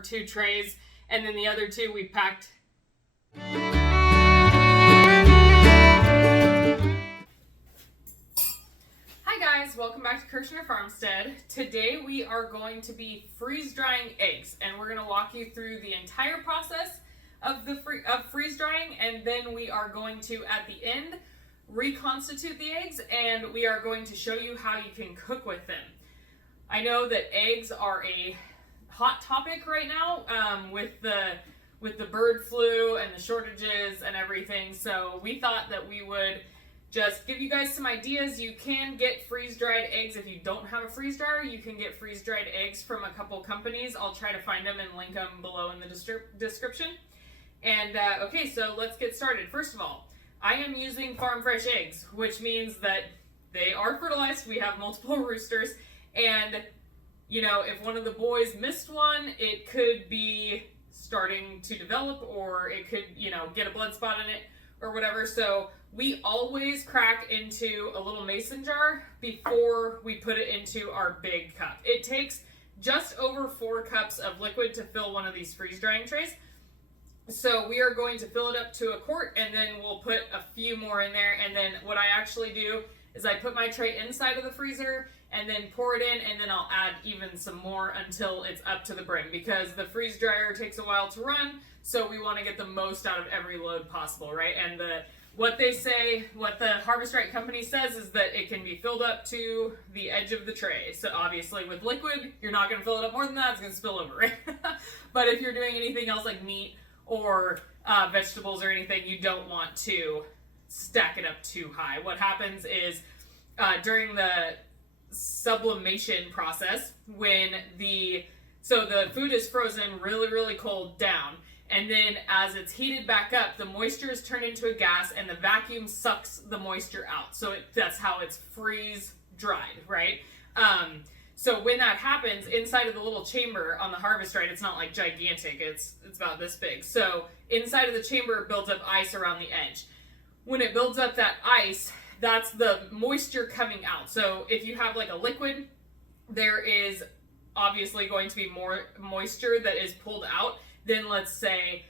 or 2 trays, and then the other 2 we packed. Hi guys, welcome back to Kirshner Farmstead. Today we are going to be freeze drying eggs, and we're going to walk you through the entire process of freeze drying, and then we are going to, at the end, reconstitute the eggs, and we are going to show you how you can cook with them. I know that eggs are a hot topic right now with the bird flu and the shortages and everything, so we thought that we would just give you guys some ideas. You can get freeze-dried eggs. If you don't have a freeze dryer, you can get freeze-dried eggs from a couple companies. I'll try to find them and link them below in the description. And okay, so let's get started. First of all, I am using farm fresh eggs, which means that they are fertilized. We have multiple roosters, and you know, if one of the boys missed one, it could be starting to develop, or it could, you know, get a blood spot in it or whatever. So we always crack into a little mason jar before we put it into our big cup. It takes just over 4 cups of liquid to fill one of these freeze drying trays. So we are going to fill it up to a quart, and then we'll put a few more in there. And then what I actually do is I put my tray inside of the freezer and then pour it in, and then I'll add even some more until it's up to the brim, because the freeze dryer takes a while to run, so we want to get the most out of every load possible, right? And what the Harvest Right company says is that it can be filled up to the edge of the tray. So obviously with liquid, you're not going to fill it up more than that, it's going to spill over, right? But if you're doing anything else like meat or vegetables or anything, you don't want to stack it up too high. What happens is during the sublimation process, when the food is frozen really cold down, and then as it's heated back up, the moisture is turned into a gas, and the vacuum sucks the moisture out. So that's how it's freeze dried, right? So when that happens, inside of the little chamber on the Harvest Right, it's not like gigantic, it's about this big. So inside of the chamber, it builds up ice around the edge. When it builds up that ice, that's the moisture coming out. So if you have like a liquid, there is obviously going to be more moisture that is pulled out than, let's say,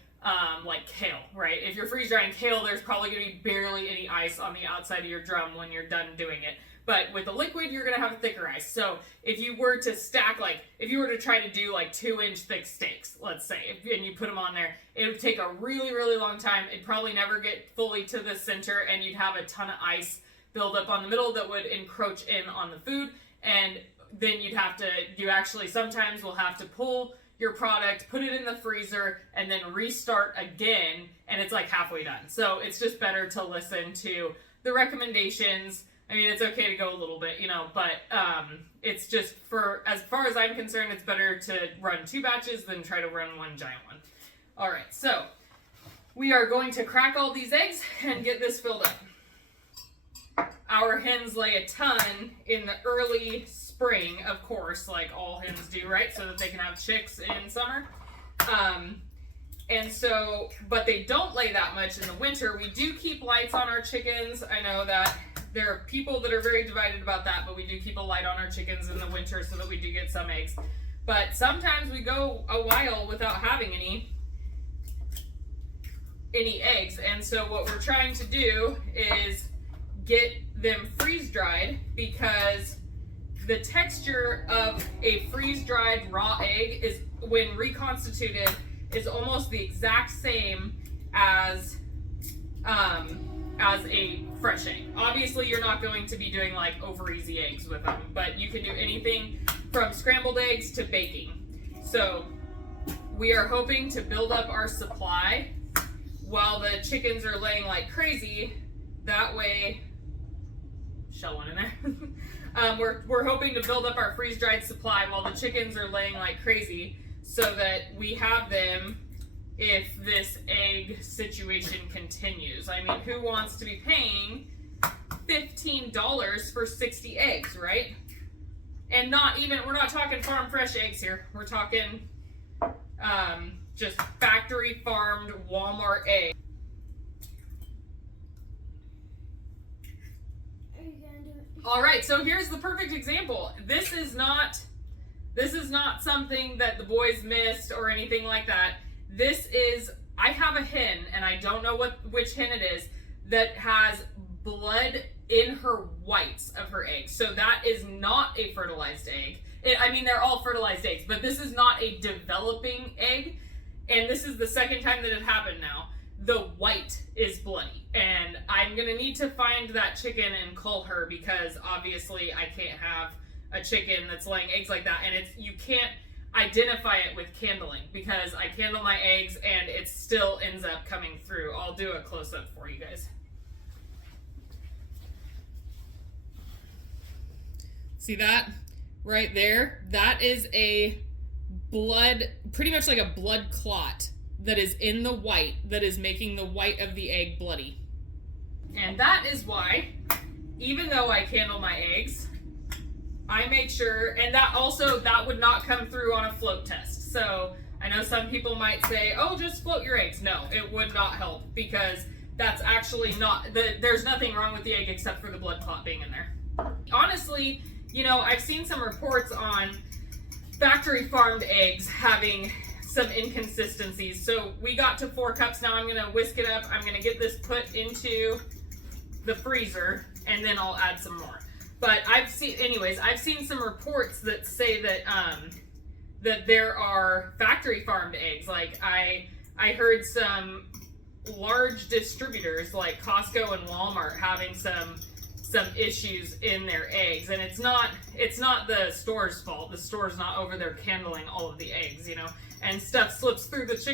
like kale, right? If you're freeze drying kale, there's probably going to be barely any ice on the outside of your drum when you're done doing it. But with a liquid, you're going to have a thicker ice. So if you were to stack, if you were to try to do like 2-inch thick steaks, let's say, and you put them on there, it would take a really long time. It'd probably never get fully to the center, and you'd have a ton of ice build up on the middle that would encroach in on the food. And then you actually sometimes will have to pull your product, put it in the freezer, and then restart again, and it's like halfway done. So it's just better to listen to the recommendations. I mean, it's okay to go a little bit, you know, but it's just, as far as I'm concerned, it's better to run 2 batches than try to run one giant one. All right, so we are going to crack all these eggs and get this filled up. Our hens lay a ton in the early spring, of course, like all hens do, right? So that they can have chicks in summer. But they don't lay that much in the winter. We do keep lights on our chickens. I know that there are people that are very divided about that, but we do keep a light on our chickens in the winter so that we do get some eggs. But sometimes we go a while without having any eggs. And so what we're trying to do is get them freeze dried, because the texture of a freeze dried raw egg is, when reconstituted, is almost the exact same as a fresh egg. Obviously, you're not going to be doing like over easy eggs with them, but you can do anything from scrambled eggs to baking. So we are hoping to build up our supply while the chickens are laying like crazy. That way, shell one in there. We're hoping to build up our freeze-dried supply while the chickens are laying like crazy, so that we have them if this egg situation continues. I mean, who wants to be paying $15 for 60 eggs, right? And we're not talking farm fresh eggs here. We're talking just factory farmed Walmart eggs. All right, so here's the perfect example. This is not This is not something that the boys missed or anything like that. This is, I have a hen, and I don't know which hen it is, that has blood in her whites of her eggs. So that is not a fertilized egg. I mean, they're all fertilized eggs, but this is not a developing egg. And this is the second time that it happened now. The white is bloody. And I'm going to need to find that chicken and cull her, because obviously I can't have a chicken that's laying eggs like that. And you can't identify it with candling, because I candle my eggs and it still ends up coming through. I'll do a close-up for you guys. See that right there? That is a blood, pretty much like a blood clot that is in the white, that is making the white of the egg bloody. And that is why, even though I candle my eggs, I make sure, and that would not come through on a float test. So I know some people might say, oh, just float your eggs. No, it would not help, because that's actually not, there's nothing wrong with the egg except for the blood clot being in there. Honestly, you know, I've seen some reports on factory farmed eggs having some inconsistencies. So we got to 4 cups. Now I'm going to whisk it up. I'm going to get this put into the freezer, and then I'll add some more. But I've seen some reports that say that that there are factory farmed eggs. Like I heard some large distributors like Costco and Walmart having some issues in their eggs, and it's not the store's fault. The store's not over there candling all of the eggs, you know, and stuff slips through with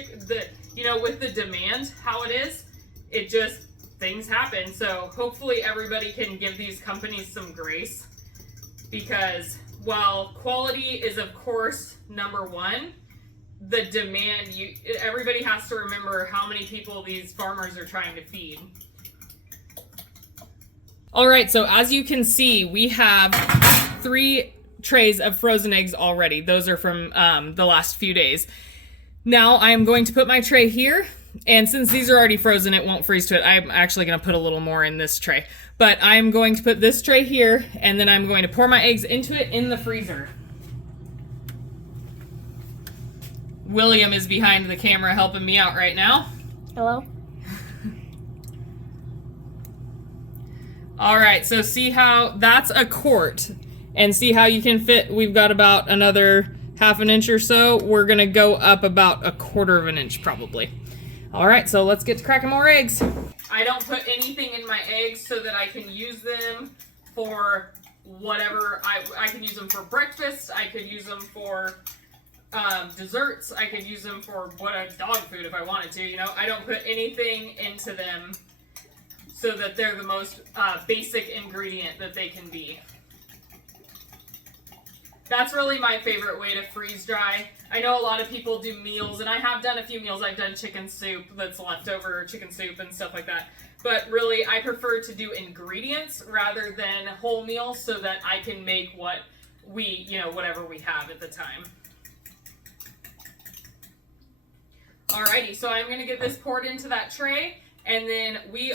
the demand, how it is, it just, things happen. So hopefully everybody can give these companies some grace, because while quality is of course number one, the demand, everybody has to remember how many people these farmers are trying to feed. All right, so as you can see, we have 3 trays of frozen eggs already. Those are from the last few days. Now I'm going to put my tray here, and since these are already frozen, it won't freeze to it. I'm actually going to put a little more in this tray. But I'm going to put this tray here, and then I'm going to pour my eggs into it in the freezer. William is behind the camera helping me out right now. Hello? All right, so see how that's a quart, and see how you can fit, we've got about another half an inch or so. We're gonna go up about 1/4 of an inch probably. All right, so let's get to cracking more eggs. I don't put anything in my eggs so that I can use them for whatever. I can use them for breakfast, I could use them for desserts, I could use them for dog food if I wanted to, you know. I don't put anything into them so that they're the most basic ingredient that they can be. That's really my favorite way to freeze dry. I know a lot of people do meals, and I have done a few meals. I've done chicken soup that's leftover, chicken soup and stuff like that. But really, I prefer to do ingredients rather than whole meals, so that I can make whatever we have at the time. Alrighty, so I'm gonna get this poured into that tray. And then we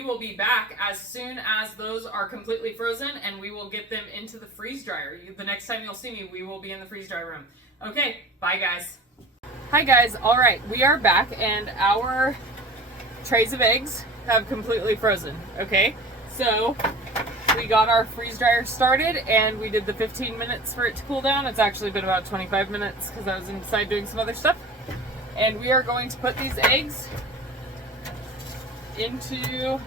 will be back as soon as those are completely frozen, and we will get them into the freeze dryer. The next time you'll see me, we will be in the freeze dryer room. Okay, bye guys. Hi guys, all right, we are back, and our trays of eggs have completely frozen. Okay, so we got our freeze dryer started, and we did the 15 minutes for it to cool down. It's actually been about 25 minutes because I was inside doing some other stuff. And we are going to put these eggs into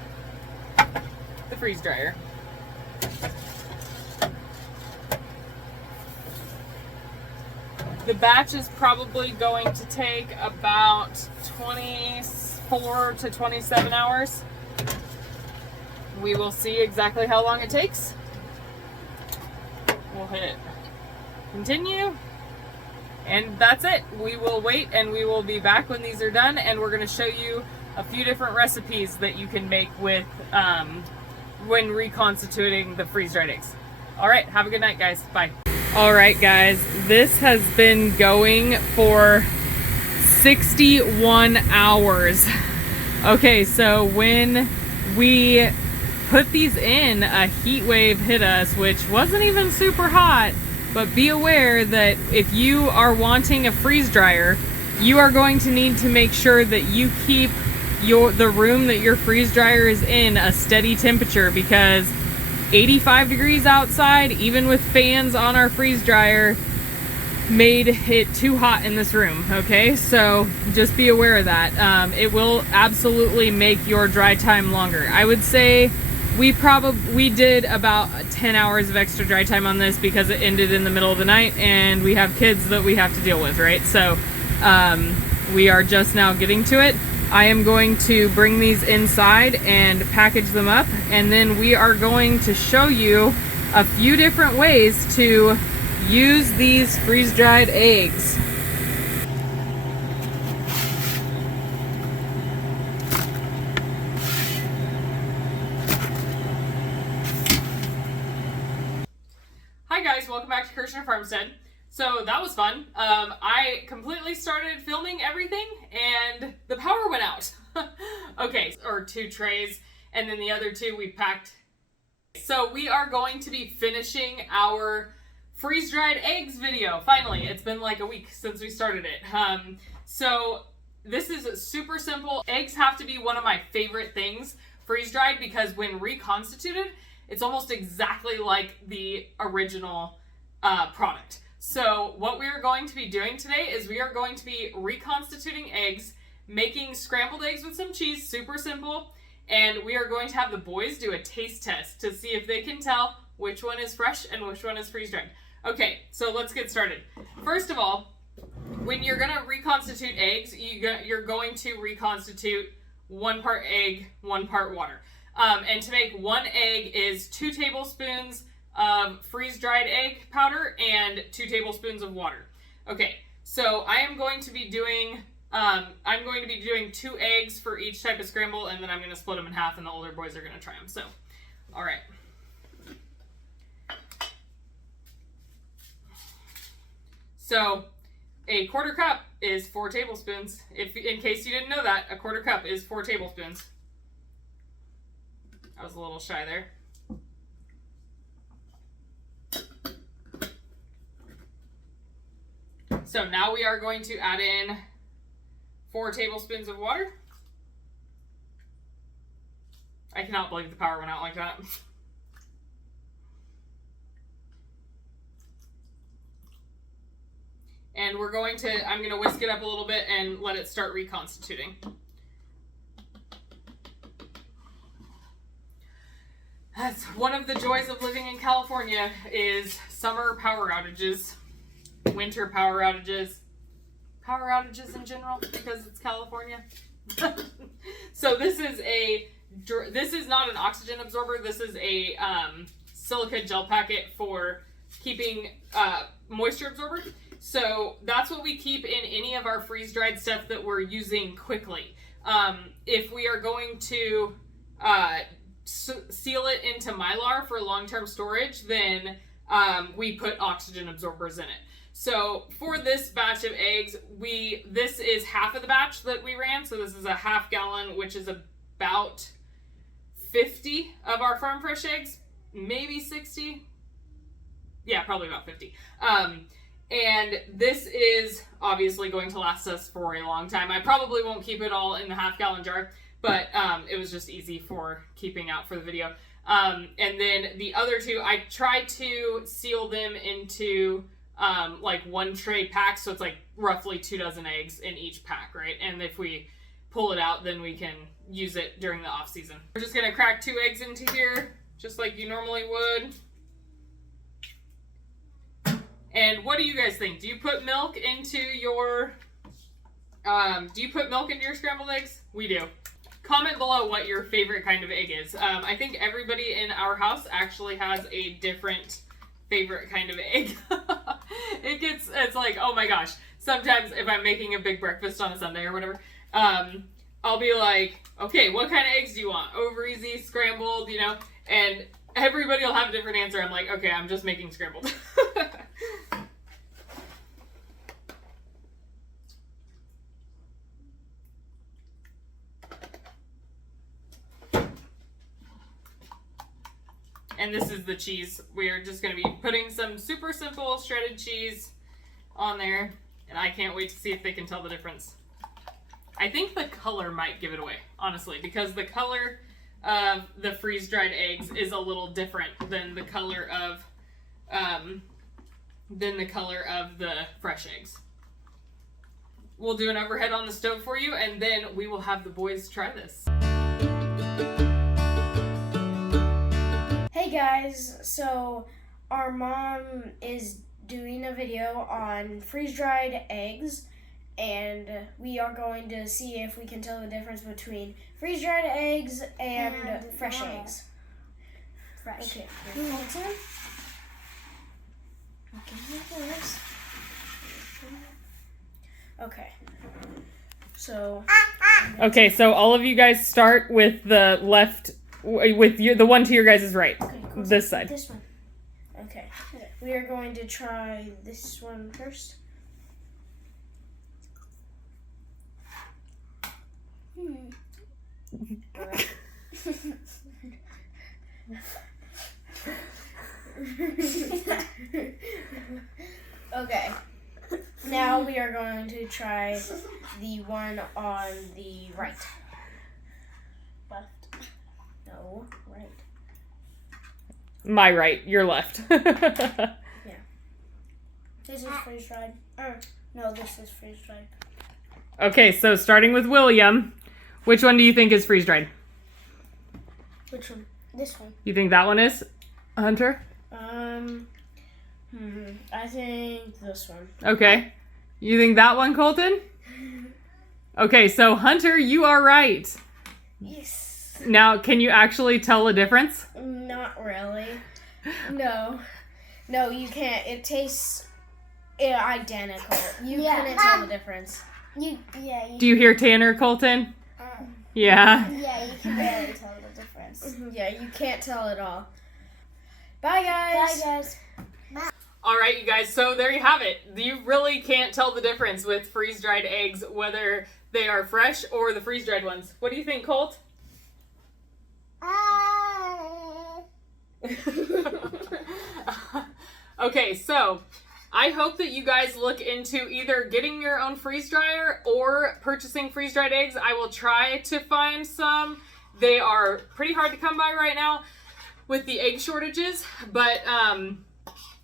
the freeze dryer. The batch is probably going to take about 24 to 27 hours. We will see exactly how long it takes. We'll hit continue. And that's it. We will wait, and we will be back when these are done, and we're going to show you a few different recipes that you can make with when reconstituting the freeze-dried eggs. All right, have a good night, guys. Bye. All right, guys, this has been going for 61 hours. Okay, so when we put these in, a heat wave hit us, which wasn't even super hot, But be aware that if you are wanting a freeze dryer, you are going to need to make sure that you keep the room that your freeze dryer is in a steady temperature, because 85 degrees outside, even with fans on our freeze dryer, made it too hot in this room. Okay, so just be aware of that. It will absolutely make your dry time longer. I would say we did about 10 hours of extra dry time on this because it ended in the middle of the night and we have kids that we have to deal with, right? So we are just now getting to it. I am going to bring these inside and package them up, and then we are going to show you a few different ways to use these freeze-dried eggs. Hi guys, welcome back to Kirshner Farmstead. So that was fun. I completely started filming everything and the power went out. Okay, or 2 trays, and then the other 2 we packed. So we are going to be finishing our freeze-dried eggs video. Finally, it's been like a week since we started it. So this is super simple. Eggs have to be one of my favorite things freeze-dried, because when reconstituted, it's almost exactly like the original product. So what we are going to be doing today is we are going to be reconstituting eggs, making scrambled eggs with some cheese, super simple, and we are going to have the boys do a taste test to see if they can tell which one is fresh and which one is freeze-dried. Okay, so let's get started. First of all, when you're gonna reconstitute eggs, you're going to reconstitute 1 part egg, 1 part water. And to make 1 egg is 2 tablespoons of freeze-dried egg powder and 2 tablespoons of water. Okay, so I am going to be doing 2 eggs for each type of scramble, and then I'm going to split them in half, and the older boys are going to try them. So, all right. So, a 1/4 cup is 4 tablespoons. In case you didn't know that, a 1/4 cup is 4 tablespoons. I was a little shy there. So now we are going to add in 4 tablespoons of water. I cannot believe the power went out like that. And I'm going to whisk it up a little bit and let it start reconstituting. That's one of the joys of living in California, is summer power outages, winter power outages in general, because it's California. So this is not an oxygen absorber. This is a silica gel packet for keeping moisture absorber. So that's what we keep in any of our freeze-dried stuff that we're using quickly. If we are going to seal it into Mylar for long-term storage, then we put oxygen absorbers in it. So for this batch of eggs, this is half of the batch that we ran. So this is a ½ gallon, which is about 50 of our farm fresh eggs, maybe 60. Yeah, probably about 50. And this is obviously going to last us for a long time. I probably won't keep it all in the ½ gallon jar, but it was just easy for keeping out for the video. And then the other 2, I tried to seal them into like 1 tray pack, so it's like roughly 2 dozen eggs in each pack, right? And if we pull it out, then we can use it during the off season. We're just gonna crack 2 eggs into here, just like you normally would. And what do you guys think? Do you put milk into your scrambled eggs? We do. Comment below what your favorite kind of egg is. I think everybody in our house actually has a different favorite kind of egg. It's like, oh my gosh. Sometimes if I'm making a big breakfast on a Sunday or whatever, I'll be like, okay, what kind of eggs do you want? Over easy, scrambled, you know? And everybody will have a different answer. I'm like, okay, I'm just making scrambled. And this is the cheese. We are just going to be putting some super simple shredded cheese on there. And I can't wait to see if they can tell the difference. I think the color might give it away, honestly, because the color of the freeze-dried eggs is a little different than the color of the fresh eggs. We'll do an overhead on the stove for you, and then we will have the boys try this. Hey guys, so our mom is doing a video on freeze-dried eggs, and we are going to see if we can tell the difference between freeze-dried eggs and fresh eggs. Fresh. Okay. Okay. So. Okay, so all of you guys start with the left, with the one to your guys' right. Okay, cool. This side. This one. Okay. We are going to try this one first. Okay. Now we are going to try the one on the right. Left. No, right. My right, your left. This is freeze-dried. No, this is freeze-dried. Okay, so starting with William, which one do you think is freeze-dried? Which one? This one. You think that one is, Hunter? I think this one. Okay. You think that one, Colton? Okay, so Hunter, you are right. Yes. Now, can you actually tell the difference? Not really. No, you can't. It tastes identical. You couldn't tell the difference. Do you hear Tanner, Colton? Yeah. Yeah, you can barely tell the difference. Yeah, you can't tell at all. Bye, guys. Bye, guys. All right, you guys, so there you have it. You really can't tell the difference with freeze-dried eggs, whether they are fresh or the freeze-dried ones. What do you think, Colt? Okay, so I hope that you guys look into either getting your own freeze dryer or purchasing freeze-dried eggs. I will try to find some. They are pretty hard to come by right now with the egg shortages, but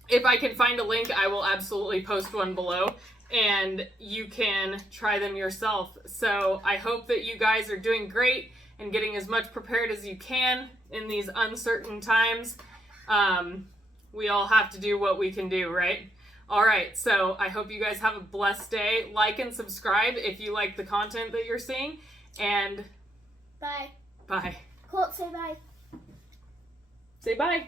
if I can find a link, I will absolutely post one below, and you can try them yourself. So I hope that you guys are doing great and getting as much prepared as you can in these uncertain times. We all have to do what we can do, right? All right, so I hope you guys have a blessed day. Like and subscribe if you like the content that you're seeing, and Bye. bye. Colt, say bye. Say bye.